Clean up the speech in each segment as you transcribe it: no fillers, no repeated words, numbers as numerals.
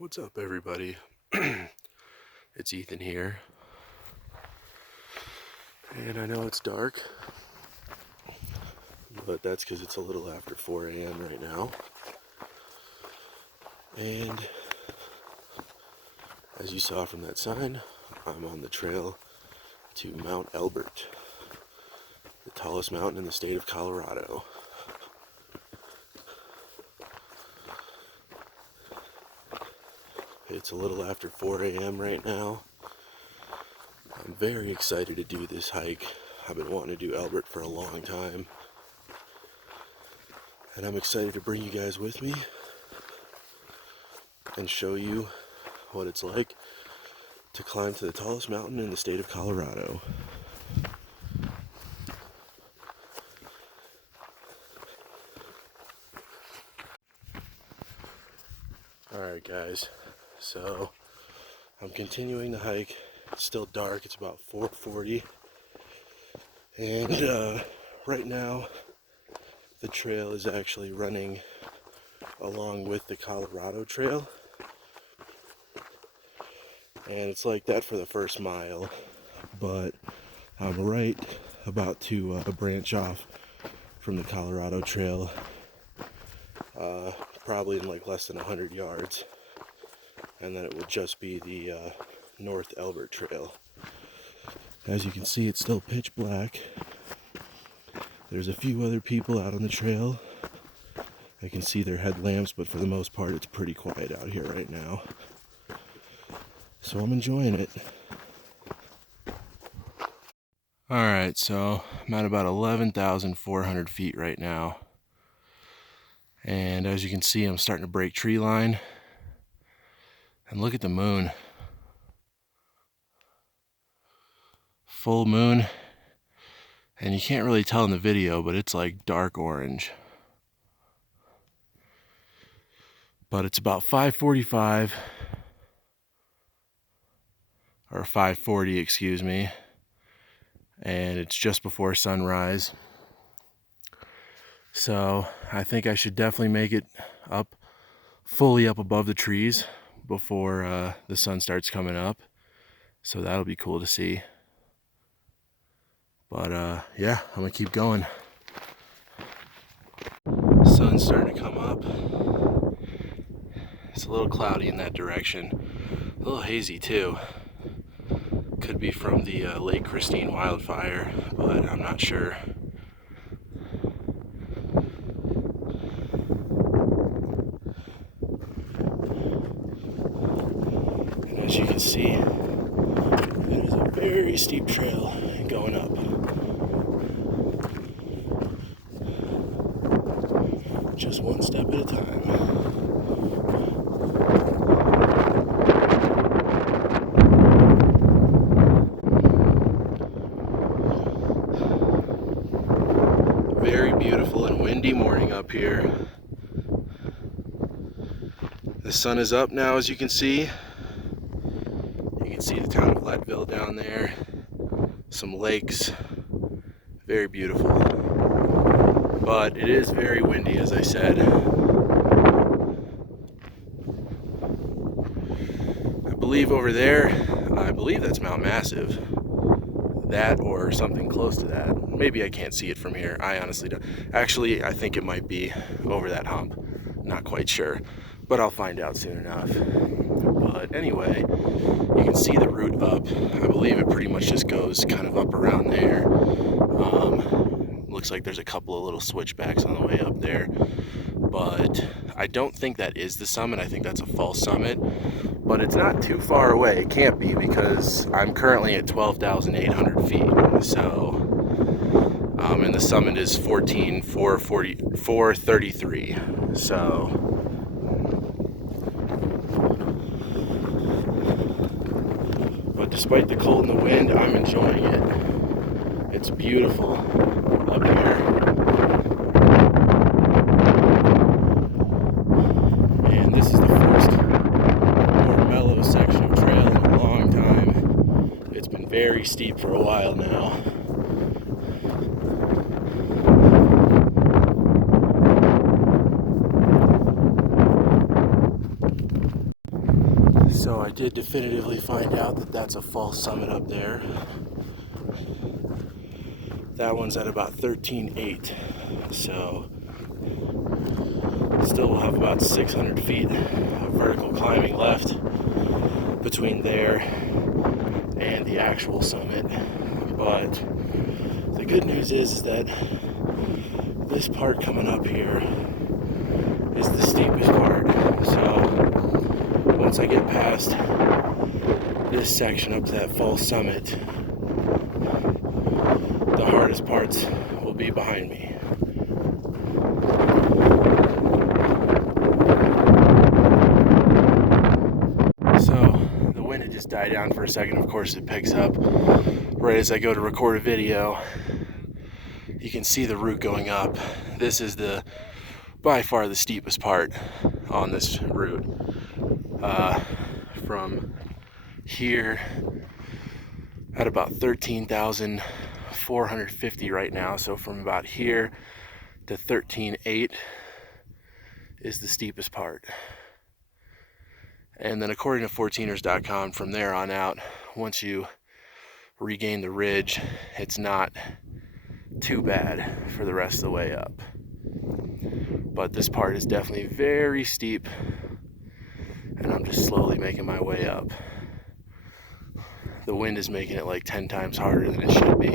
What's up, everybody? It's Ethan here, and I know it's dark, but that's because it's a little after 4 a.m. right now. And as you saw from that sign, I'm on the trail to Mount Elbert, the tallest mountain in the state of Colorado. It's a little after 4 a.m. right now. I'm very excited to do this hike. I've been wanting to do Elbert for a long time, and I'm excited to bring you guys with me and show you what it's like to climb to the tallest mountain in the state of Colorado. Alright guys, so I'm continuing the hike. It's still dark, it's about 4:40, and right now the trail is actually running along with the Colorado Trail, and it's like that for the first mile, but I'm right about to branch off from the Colorado Trail, probably in like less than 100 yards, and then it will just be the North Elbert Trail. As you can see, it's still pitch black. There's a few other people out on the trail. I can see their headlamps, but for the most part it's pretty quiet out here right now. So I'm enjoying it. Alright, so I'm at about 11,400 feet right now. And as you can see, I'm starting to break tree line. And look at the moon. Full moon. And you can't really tell in the video, but it's like dark orange. But it's about 5:45, or 5:40, excuse me. And it's just before sunrise. So I think I should definitely make it up, fully up above the trees before the sun starts coming up. So that'll be cool to see. But yeah, I'm gonna keep going. Sun's starting to come up. It's a little cloudy in that direction. A little hazy too. Could be from the Lake Christine wildfire, but I'm not sure. And as you can see, it is a very steep trail going up. Just one step at a time. Very beautiful and windy morning up here. The sun is up now, as you can see. You can see the town of Leadville down there. Some lakes. Very beautiful. But it is very windy, as I said. I believe over there, I believe that's Mount Massive. That or something close to that. Maybe I can't see it from here. I honestly don't. Actually, I think it might be over that hump. Not quite sure, but I'll find out soon enough. But anyway, you can see the route up. I believe it pretty much just goes kind of up around there. Looks like there's a couple of little switchbacks on the way up there, but I don't think that is the summit. I think that's a false summit, but it's not too far away. It can't be, because I'm currently at 12,800 feet. So, and the summit is 14,433. So, but despite the cold and the wind, I'm enjoying it. It's beautiful up here. And this is the first more mellow section of trail in a long time. It's been very steep for a while now. So I did definitively find out that that's a false summit up there. That one's at about 13.8, so still will have about 600 feet of vertical climbing left between there and the actual summit. But the good news is that this part coming up here is the steepest part. So once I get past this section up to that false summit, the hardest parts will be behind me. So the wind had just died down for a second. Of course it picks up right as I go to record a video. You can see the route going up. This is by far the steepest part on this route. From here at about 13,450 right now, so from about here to 13.8 is the steepest part. And then according to 14ers.com, from there on out, once you regain the ridge, it's not too bad for the rest of the way up. But this part is definitely very steep, and I'm just slowly making my way up. The wind is making it like 10 times harder than it should be.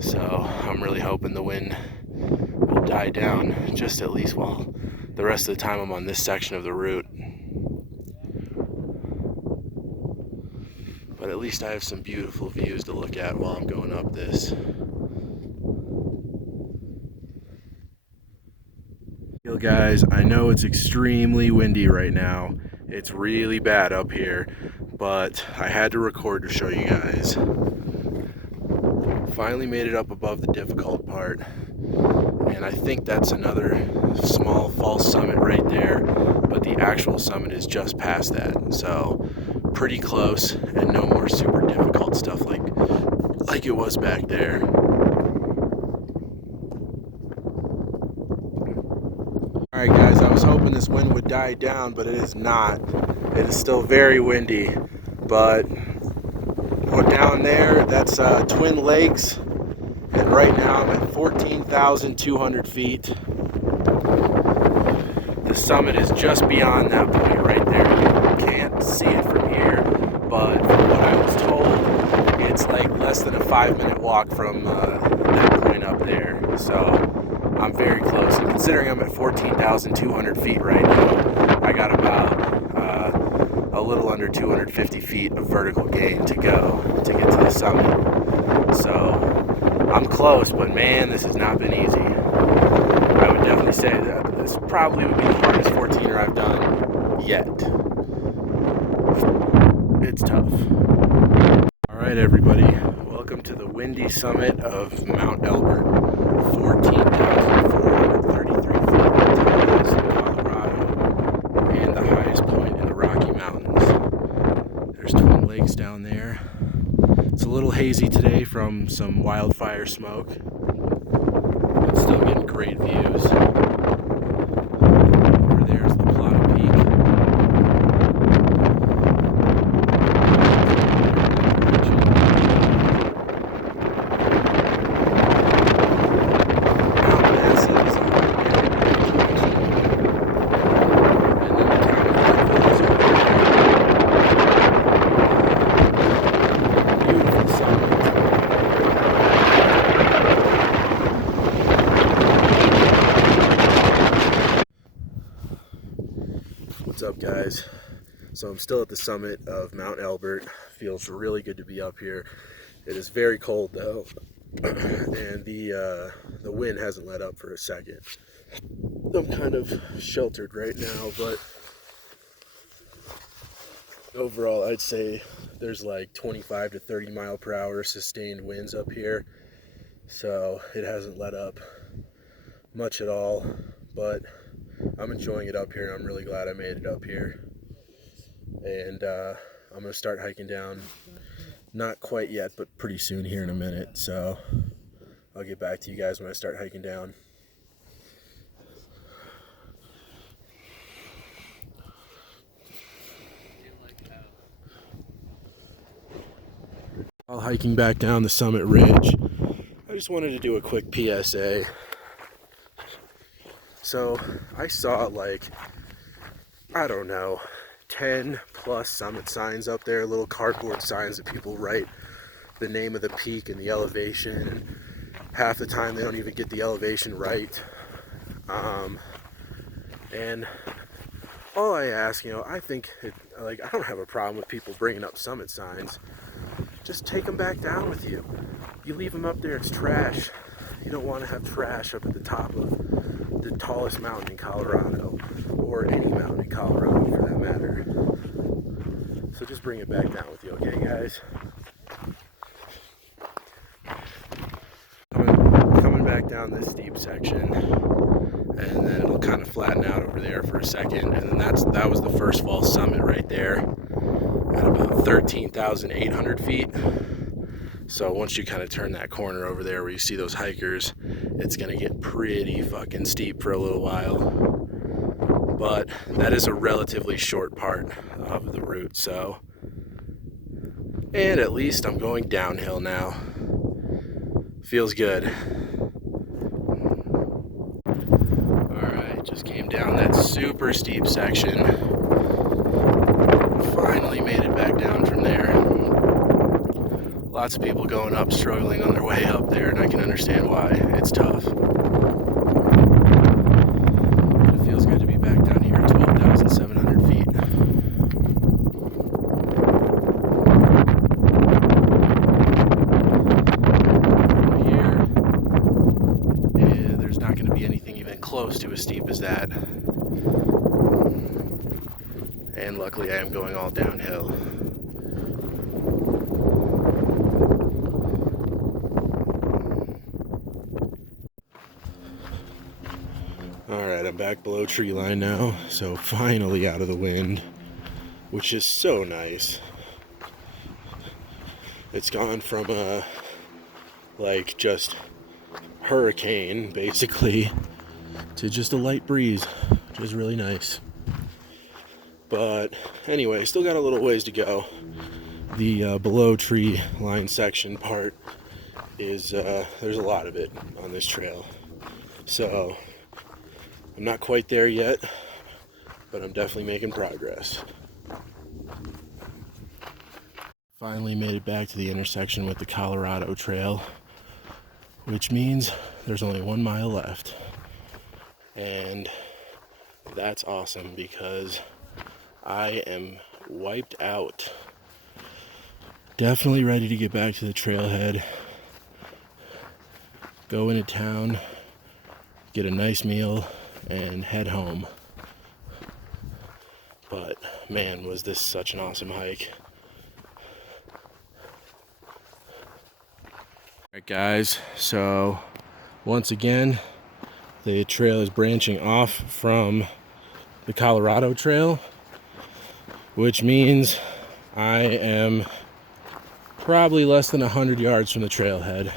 So I'm really hoping the wind will die down just at least while the rest of the time I'm on this section of the route. But at least I have some beautiful views to look at while I'm going up this. Guys, I know it's extremely windy right now. It's really bad up here, but I had to record to show you guys. Finally made it up above the difficult part, and I think that's another small false summit right there, but the actual summit is just past that, so pretty close, and no more super difficult stuff like it was back there. Alright guys, I was hoping this wind would die down, but it is not. It is still very windy, but down there, that's Twin Lakes, and right now I'm at 14,200 feet. The summit is just beyond that point right there. You can't see it from here, but from what I was told, it's like less than a 5-minute walk from that point up there. So I'm very close, and considering I'm at 14,200 feet right now, I got about a little under 250 feet of vertical gain to go to get to the summit. So I'm close, but man, this has not been easy. I would definitely say that this probably would be the hardest 14er I've done yet. It's tough. Alright everybody, welcome to the windy summit of Mount Elbert, 14,433 feet in Colorado, and the highest point in the Rocky Mountains. There's Twin Lakes down there. It's a little hazy today from some wildfire smoke, but still getting great views. Over there's the Plata Peak. What's up guys? So I'm still at the summit of Mount Elbert. Feels really good to be up here. It is very cold though, and the wind hasn't let up for a second. I'm kind of sheltered right now, but overall I'd say there's like 25 to 30 mile per hour sustained winds up here, so it hasn't let up much at all, but I'm enjoying it up here, and I'm really glad I made it up here. And I'm going to start hiking down, not quite yet, but pretty soon here in a minute, so I'll get back to you guys when I start hiking down. hiking back down the summit ridge. I just wanted to do a quick PSA. So I saw like, I don't know, 10 plus summit signs up there, little cardboard signs that people write the name of the peak and the elevation. Half the time they don't even get the elevation right. And all I ask, I think I don't have a problem with people bringing up summit signs. Just take them back down with you. You leave them up there, it's trash. You don't want to have trash up at the top of the tallest mountain in Colorado, or any mountain in Colorado for that matter. So just bring it back down with you, okay, guys? Coming back down this steep section, and then it'll kind of flatten out over there for a second, and then that was the first fall summit right there at about 13,800 feet. So once you kind of turn that corner over there where you see those hikers, it's gonna get pretty fucking steep for a little while. But that is a relatively short part of the route, so. And at least I'm going downhill now. Feels good. Alright, just came down that super steep section. Finally made it back down from there. Lots of people going up, struggling on their way up there, and I can understand why. It's tough. But it feels good to be back down here at 12,700 feet. From here, there's not going to be anything even close to as steep as that. And luckily I am going all downhill. Alright, I'm back below tree line now, so finally out of the wind, which is so nice. It's gone from a, just hurricane, basically, to just a light breeze, which is really nice. But anyway, still got a little ways to go. The below tree line section part is, there's a lot of it on this trail. So I'm not quite there yet, but I'm definitely making progress. Finally made it back to the intersection with the Colorado Trail, which means there's only 1 mile left. And that's awesome because I am wiped out. Definitely ready to get back to the trailhead, go into town, get a nice meal, and head home. But man, was this such an awesome hike. Alright guys, so once again the trail is branching off from the Colorado Trail, which means I am probably less than 100 yards from the trailhead.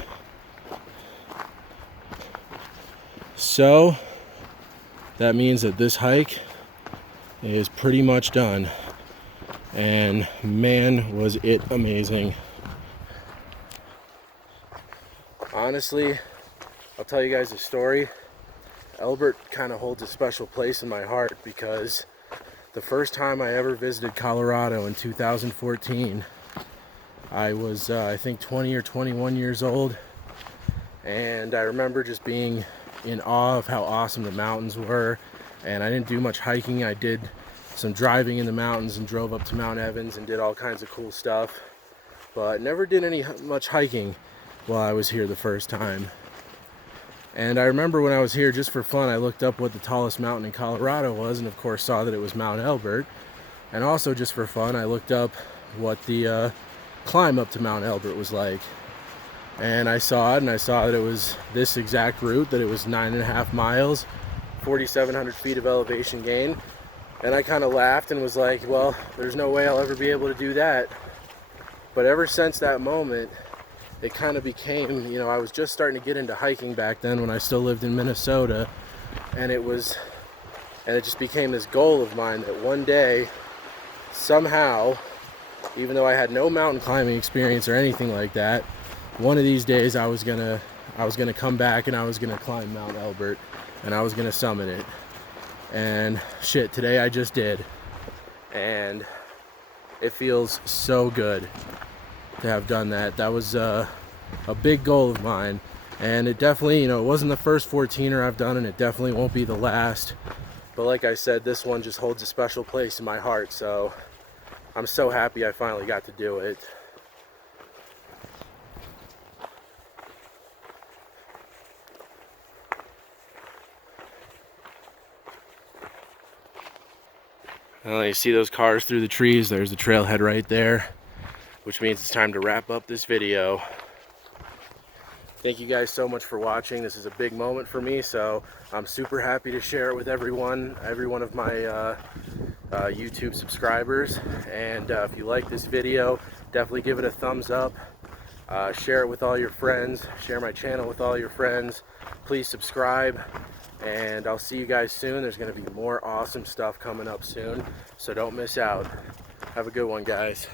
So that means that this hike is pretty much done, and man was it amazing. Honestly, I'll tell you guys a story. Elbert kind of holds a special place in my heart because the first time I ever visited Colorado in 2014, I was I think 20 or 21 years old, and I remember just being in awe of how awesome the mountains were. And I didn't do much hiking. I did some driving in the mountains and drove up to Mount Evans and did all kinds of cool stuff, but never did much hiking while I was here the first time. And I remember when I was here just for fun, I looked up what the tallest mountain in Colorado was, and of course saw that it was Mount Elbert. And also just for fun, I looked up what the climb up to Mount Elbert was like. And I saw it, and I saw that it was this exact route, that it was 9.5 miles, 4,700 feet of elevation gain. And I kind of laughed and was like, well, there's no way I'll ever be able to do that. But ever since that moment, it kind of became, I was just starting to get into hiking back then when I still lived in Minnesota. And it just became this goal of mine that one day, somehow, Even though I had no mountain climbing experience or anything like that, one of these days I was gonna come back and I was gonna climb Mount Elbert and I was gonna summit it. And shit, today I just did. And it feels so good to have done that. That was a big goal of mine. And it definitely, you know, it wasn't the first 14er I've done, and it definitely won't be the last. But like I said, this one just holds a special place in my heart. So I'm so happy I finally got to do it. You see those cars through the trees? There's the trailhead right there, which means it's time to wrap up this video. Thank you guys so much for watching. This is a big moment for me, so I'm super happy to share it with every one of my YouTube subscribers. And if you like this video, definitely give it a thumbs up. Share it with all your friends. Share my channel with all your friends. Please subscribe. And I'll see you guys soon. There's going to be more awesome stuff coming up soon, so don't miss out. Have a good one, guys.